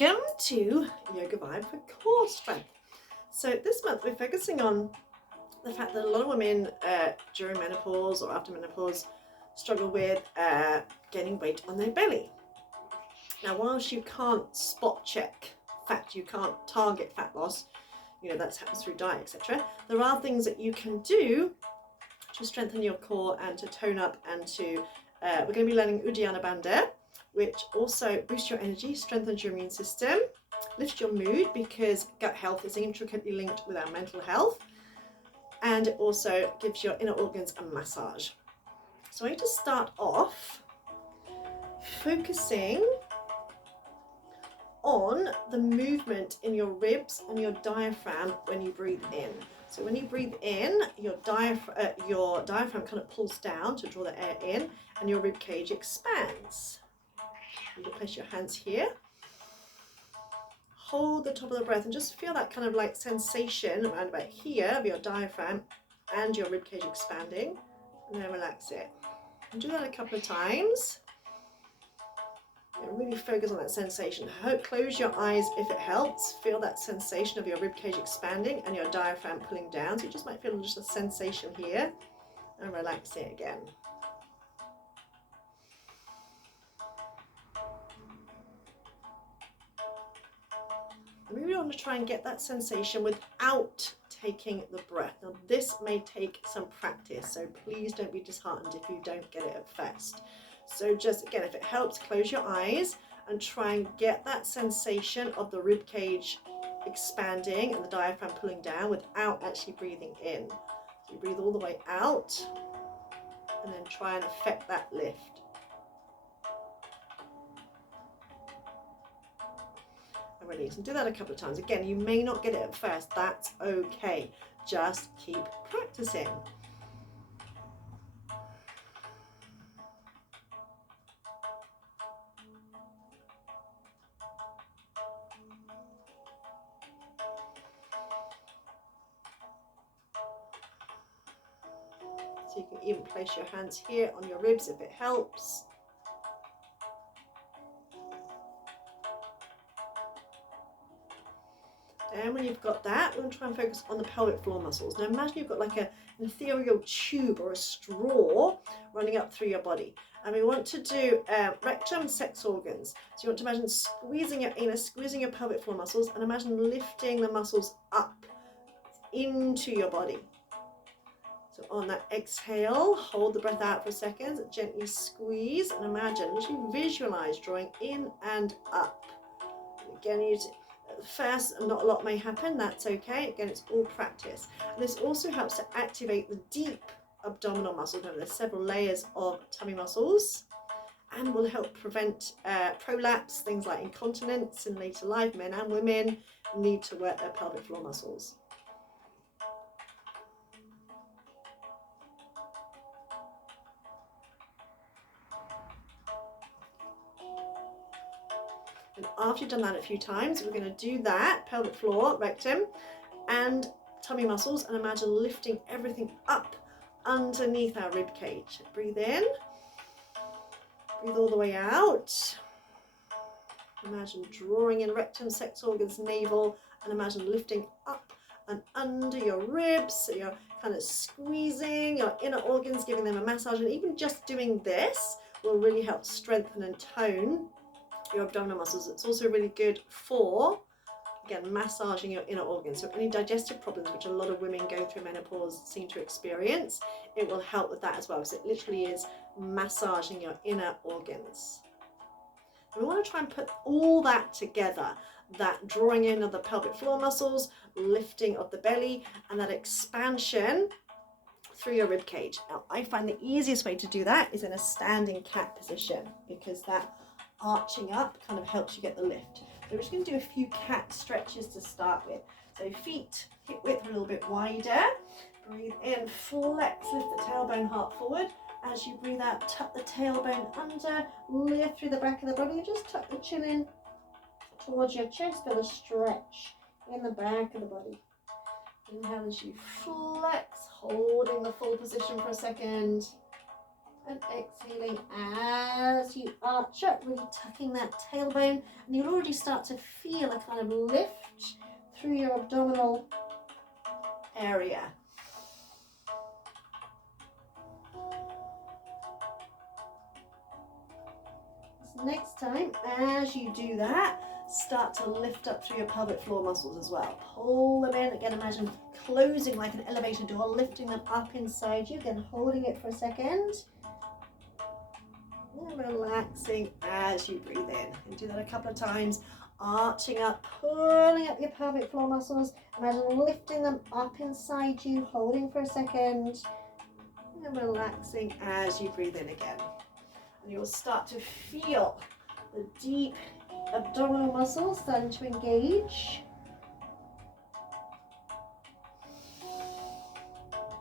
Welcome to Yoga Vibe for core strength. So this month we're focusing on the fact that a lot of women during menopause or after menopause struggle with gaining weight on their belly. Now, whilst you can't spot check fat, you can't target fat loss, you know, that happens through diet, etc. There are things that you can do to strengthen your core and to tone up and to, we're going to be learning Uddiyana Bandha, which also boosts your energy, strengthens your immune system, lifts your mood because gut health is intricately linked with our mental health, and it also gives your inner organs a massage. So I need to start off focusing on the movement in your ribs and your diaphragm when you breathe in. So when you breathe in, your diaphragm kind of pulls down to draw the air in, and your rib cage expands. You can place your hands here. Hold the top of the breath and just feel that kind of like sensation around about here of your diaphragm and your rib cage expanding, and then relax it. And do that a couple of times. And really focus on that sensation. Close your eyes if it helps. Feel that sensation of your rib cage expanding and your diaphragm pulling down. So you just might feel just a sensation here, and relax it again. We really want to try and get that sensation without taking the breath. Now this may take some practice, so please don't be disheartened if you don't get it at first. So just again, if it helps, close your eyes and try and get that sensation of the rib cage expanding and the diaphragm pulling down without actually breathing in. So you breathe all the way out and then try and affect that lift. Release, and do that a couple of times. Again, you may not get it at first, that's okay, just keep practicing. So you can even place your hands here on your ribs if it helps. And when you've got that, we're going to try and focus on the pelvic floor muscles. Now imagine you've got like an ethereal tube or a straw running up through your body. And we want to do rectum, sex organs. So you want to imagine squeezing your anus, squeezing your pelvic floor muscles, and imagine lifting the muscles up into your body. So on that exhale, hold the breath out for a second, gently squeeze, and imagine, literally visualize drawing in and up. Again, use first, not a lot may happen, that's okay. Again, it's all practice. And this also helps to activate the deep abdominal muscles. Remember, there's several layers of tummy muscles, and will help prevent prolapse, things like incontinence in later life. Men and women need to work their pelvic floor muscles. And after you've done that a few times, we're going to do that pelvic floor, rectum, and tummy muscles, and imagine lifting everything up underneath our rib cage. Breathe in, breathe all the way out. Imagine drawing in rectum, sex organs, navel, and imagine lifting up and under your ribs. So you're kind of squeezing your inner organs, giving them a massage, and even just doing this will really help strengthen and tone your abdominal muscles. It's also really good for, again, massaging your inner organs. So any digestive problems, which a lot of women going through menopause seem to experience, it will help with that as well. So it literally is massaging your inner organs. And we want to try and put all that together, that drawing in of the pelvic floor muscles, lifting of the belly, and that expansion through your rib cage. Now, I find the easiest way to do that is in a standing cat position, because that arching up kind of helps you get the lift. So we're just going to do a few cat stretches to start with. So feet hip width a little bit wider. Breathe in, flex, lift the tailbone, heart forward. As you breathe out, tuck the tailbone under, lift through the back of the body, just tuck the chin in towards your chest, feel a stretch in the back of the body. Inhale as you flex, holding the full position for a second. And exhaling as you arch up, really tucking that tailbone, and you'll already start to feel a kind of lift through your abdominal area. So next time, as you do that, start to lift up through your pelvic floor muscles as well. Pull them in. Again, imagine closing like an elevator door, lifting them up inside you. Again, holding it for a second. And relaxing as you breathe in. And do that a couple of times. Arching up, pulling up your pelvic floor muscles. Imagine lifting them up inside you, holding for a second. And relaxing as you breathe in again. And you'll start to feel the deep abdominal muscles starting to engage.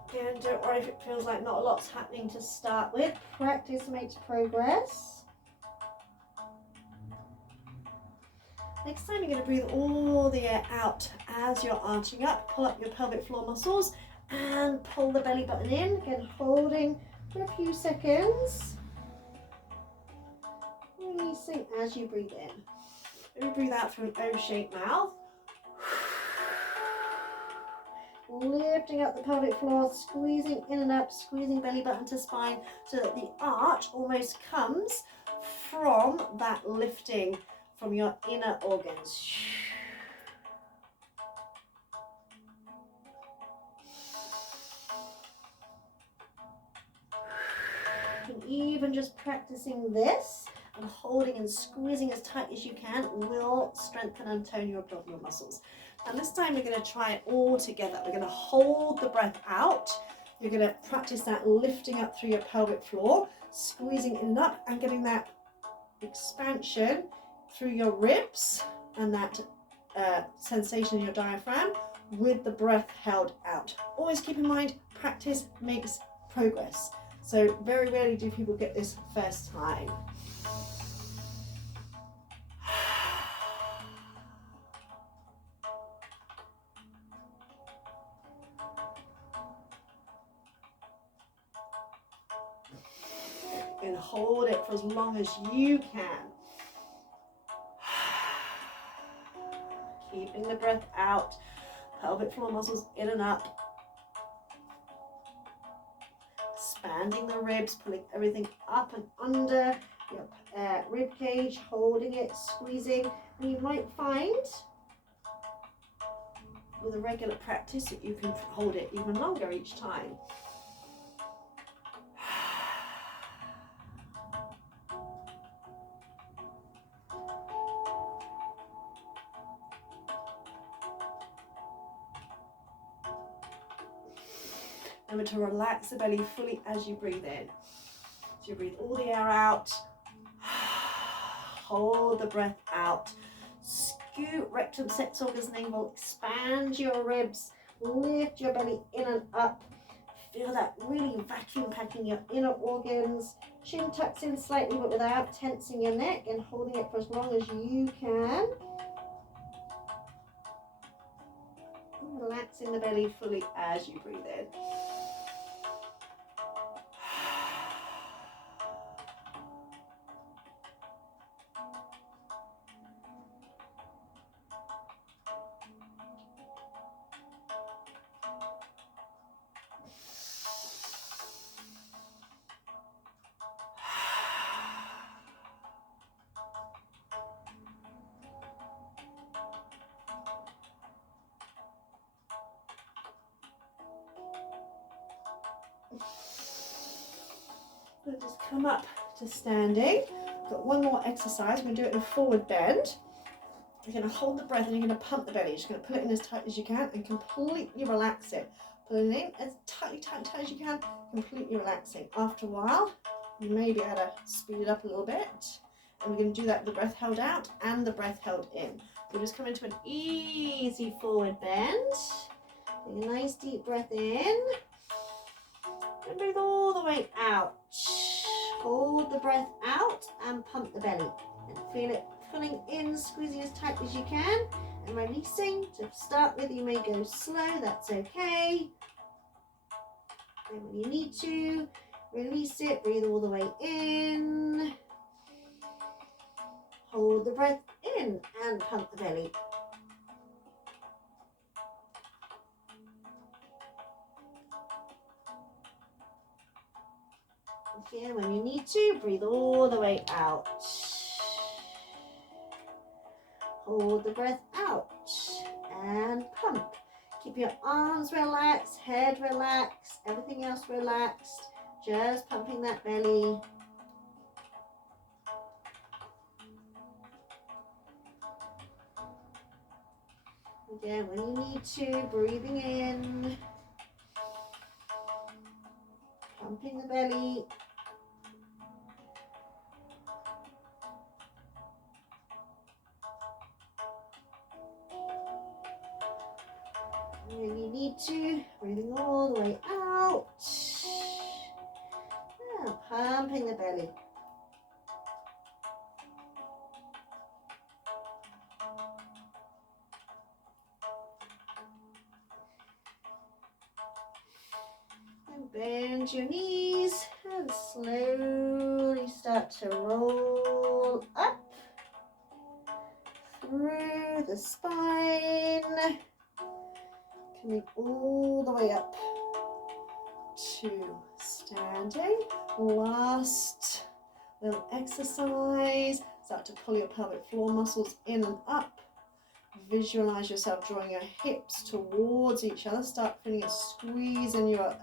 Again, don't worry if it feels like not a lot's happening to start with. Practice makes progress. Next time you're going to breathe all the air out as you're arching up. Pull up your pelvic floor muscles and pull the belly button in. Again, holding for a few seconds. Releasing as you breathe in. Maybe breathe out through an O-shaped mouth. Lifting up the pelvic floor, squeezing in and up, squeezing belly button to spine so that the arch almost comes from that lifting from your inner organs. And even just practicing this and holding and squeezing as tight as you can will strengthen and tone your abdominal muscles. And this time we're going to try it all together. We're going to hold the breath out. You're going to practice that lifting up through your pelvic floor, squeezing in and up and getting that expansion through your ribs and that sensation in your diaphragm with the breath held out. Always keep in mind, practice makes progress. So very rarely do people get this first time. And hold it for as long as you can. Keeping the breath out, pelvic floor muscles in and up. Expanding the ribs, pulling everything up and under your rib cage, holding it, squeezing. And you might find with a regular practice that you can hold it even longer each time. Remember to relax the belly fully as you breathe in. So you breathe all the air out. Hold the breath out. Scoot rectum, sex organs, navel. Expand your ribs. Lift your belly in and up. Feel that really vacuum packing your inner organs. Chin tucks in slightly but without tensing your neck and holding it for as long as you can. Relaxing the belly fully as you breathe in. So just come up to standing. Got one more exercise. We're going to do it in a forward bend. You're going to hold the breath and you're going to pump the belly. You're just going to pull it in as tight as you can and completely relax it. Pull it in as tight as you can, completely relaxing. After a while, you may be able to speed it up a little bit. And we're going to do that with the breath held out and the breath held in. We'll just come into an easy forward bend. Take a nice deep breath in. And breathe all the way out. Hold the breath out and pump the belly. And feel it pulling in, squeezing as tight as you can. And releasing. To start with, you may go slow, that's okay. And when you need to, Release it, breathe all the way in. Hold the breath in and pump the belly. Again, when you need to, breathe all the way out. Hold the breath out and pump. Keep your arms relaxed, head relaxed, everything else relaxed. Just pumping that belly. Again, when you need to, breathing in. Pumping the belly. When you need to, breathing all the way out. And pumping the belly. And bend your knees and slowly start to roll up through the spine. Coming all the way up to standing. Last little exercise. Start to pull your pelvic floor muscles in and up. Visualize yourself drawing your hips towards each other. Start feeling a squeeze in your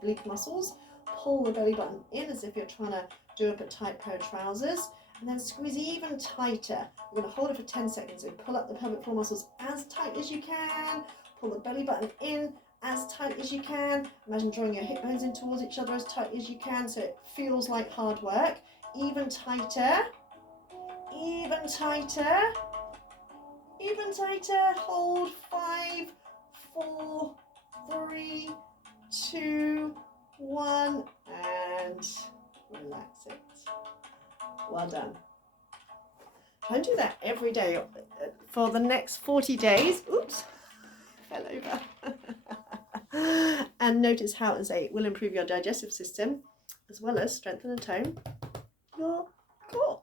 oblique muscles. Pull the belly button in as if you're trying to do up a tight pair of trousers. And then squeeze even tighter. We're going to hold it for 10 seconds. So pull up the pelvic floor muscles as tight as you can. Pull the belly button in as tight as you can. Imagine drawing your hip bones in towards each other as tight as you can so it feels like hard work. Even tighter. Even tighter. Even tighter. Hold 5, 4, 3, 2, 1 and relax it. Well done. Try and do that every day for the next 40 days. Oops. Fell over. And notice how, as it will improve your digestive system as well as strengthen and tone your core.